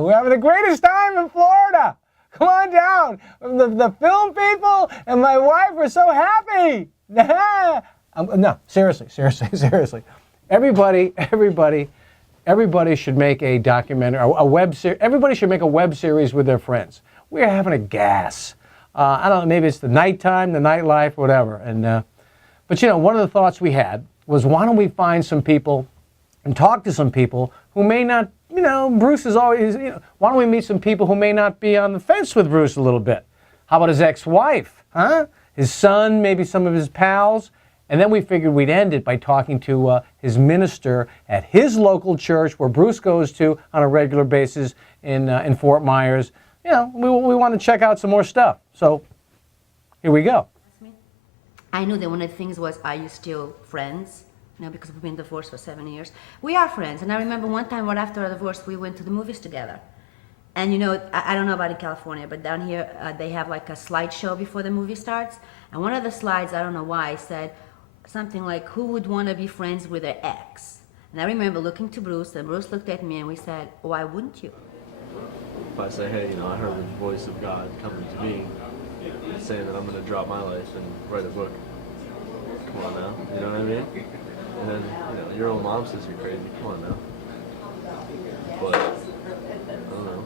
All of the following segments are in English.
We're having the greatest time in Florida. Come on down. The film people and my wife are so happy. No, seriously. Everybody should make a documentary, a web series. Everybody should make a web series with their friends. We're having a gas. I don't know, maybe it's the nighttime, the nightlife, whatever. And but you know, one of the thoughts we had was, why don't we find some people and talk to some people who may not, you know, Bruce is always, you know, why don't we meet some people who may not be on the fence with Bruce a little bit? How about his ex-wife, huh? His son, maybe some of his pals. And then we figured we'd end it by talking to his minister at his local church where Bruce goes to on a regular basis in Fort Myers. You know, we want to check out some more stuff. So here we go. I knew that one of the things was, are you still friends? You know, because we've been divorced for 7 years. We are friends. And I remember one time right after our divorce, we went to the movies together. And you know, I don't know about in California, but down here they have like a slideshow before the movie starts. And one of the slides, I don't know why, said something like, who would want to be friends with their ex? And I remember looking to Bruce, and Bruce looked at me and we said, why wouldn't you? If I say, hey, you know, I heard the voice of God coming to me, saying that I'm going to drop my life and write a book. Come on now, you know what I mean? And then, you know, your own mom says you're crazy. Come on now. But, I don't know.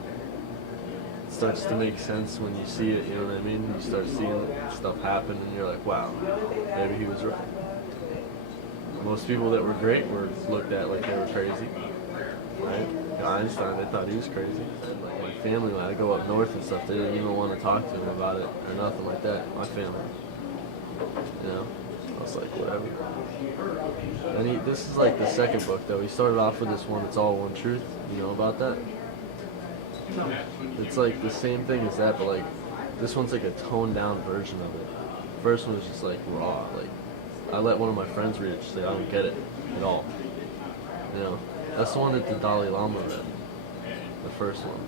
It starts to make sense when you see it, you know what I mean? You start seeing stuff happen and you're like, wow, maybe he was right. Most people that were great were looked at like they were crazy, right? Einstein, they thought he was crazy. Like my family, when I go up north and stuff, they didn't even want to talk to him about it or nothing like that. My family, you know? I was like, whatever. And this is like the second book though. He started off with this one, It's All One Truth. You know about that? It's like the same thing as that, but like this one's like a toned down version of it. The first one was just like raw. Like I let one of my friends read it, say I don't get it at all. You know, that's the one that the Dalai Lama read. The first one.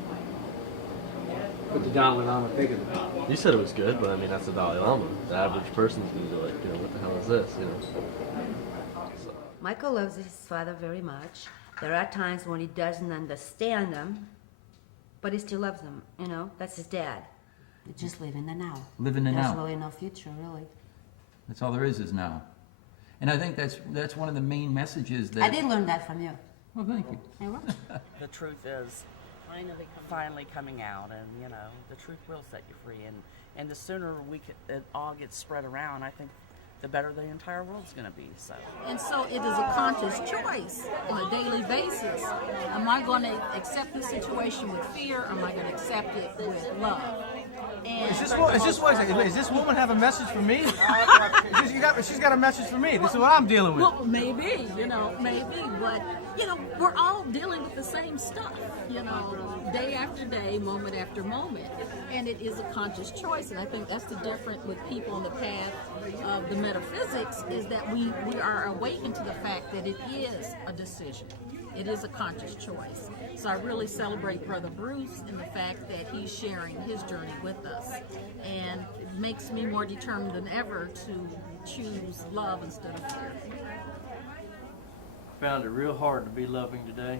What did the Dalai Lama think of it? You said it was good, but I mean that's the Dalai Lama. The average person's gonna be like, you know, what the hell is this? You know. So. Michael loves his father very much. There are times when he doesn't understand them, but he still loves them. You know, that's his dad. They just live in the now. Live in the now. There's really no future, really. That's all there is now. And I think that's one of the main messages that... I did learn that from you. Well, thank you. You're welcome. The truth is finally coming out, and you know, the truth will set you free. And the sooner it all gets spread around, I think the better the entire world's going to be. So. And so it is a conscious choice on a daily basis. Am I going to accept this situation with fear, or am I going to accept it with love? And Is this woman have a message for me? She's got a message for me. This is what I'm dealing with. well, maybe, but we're all dealing with the same stuff, day after day, moment after moment, and it is a conscious choice. And I think that's the difference with people on the path of the metaphysics, is that we are awakened to the fact that it is a decision. It is a conscious choice. So I really celebrate Brother Bruce in the fact that he's sharing his journey with us. And it makes me more determined than ever to choose love instead of fear. Found it real hard to be loving today.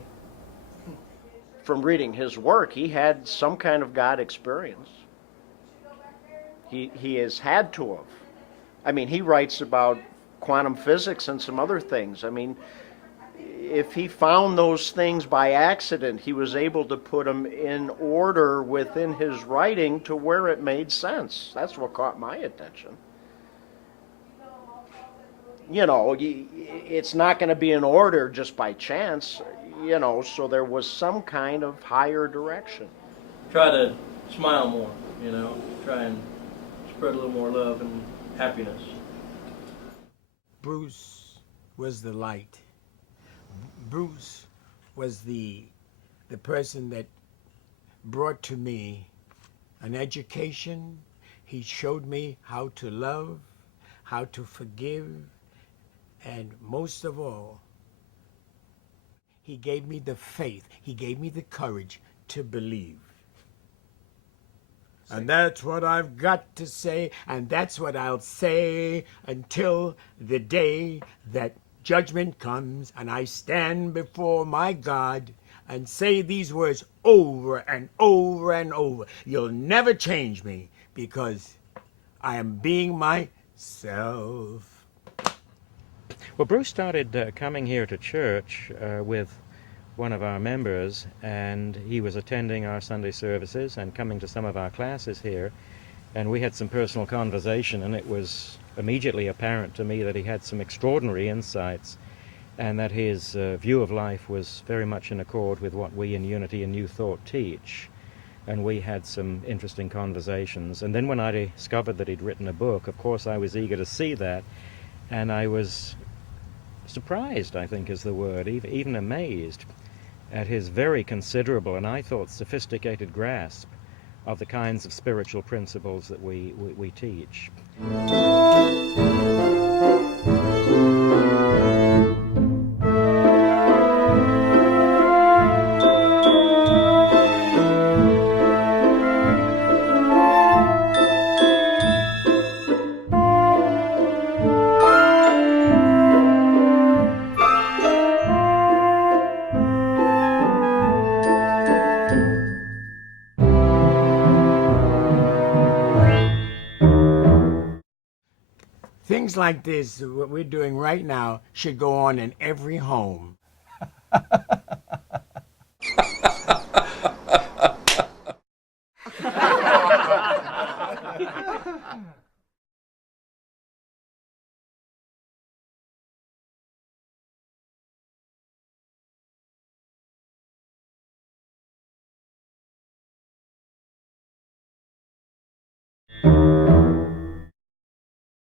From reading his work, he had some kind of God experience. He has had to have. I mean, he writes about quantum physics and some other things. I mean, if he found those things by accident, he was able to put them in order within his writing to where it made sense. That's what caught my attention. It's not going to be in order just by chance, so there was some kind of higher direction. Try to smile more, try and spread a little more love and happiness. Bruce was the light. Bruce was the person that brought to me an education. He showed me how to love, how to forgive, and most of all, he gave me the faith, he gave me the courage to believe. And that's what I've got to say, and that's what I'll say until the day that judgment comes and I stand before my God and say these words over and over and over. You'll never change me because I am being myself. Well, Bruce started coming here to church with one of our members, and he was attending our Sunday services and coming to some of our classes here, and we had some personal conversation, and it was immediately apparent to me that he had some extraordinary insights and that his view of life was very much in accord with what we in Unity and New Thought teach. And we had some interesting conversations. And then when I discovered that he'd written a book, of course I was eager to see that, and I was surprised, I think is the word, even amazed at his very considerable and I thought sophisticated grasp of the kinds of spiritual principles that we teach. Things like this, what we're doing right now, should go on in every home.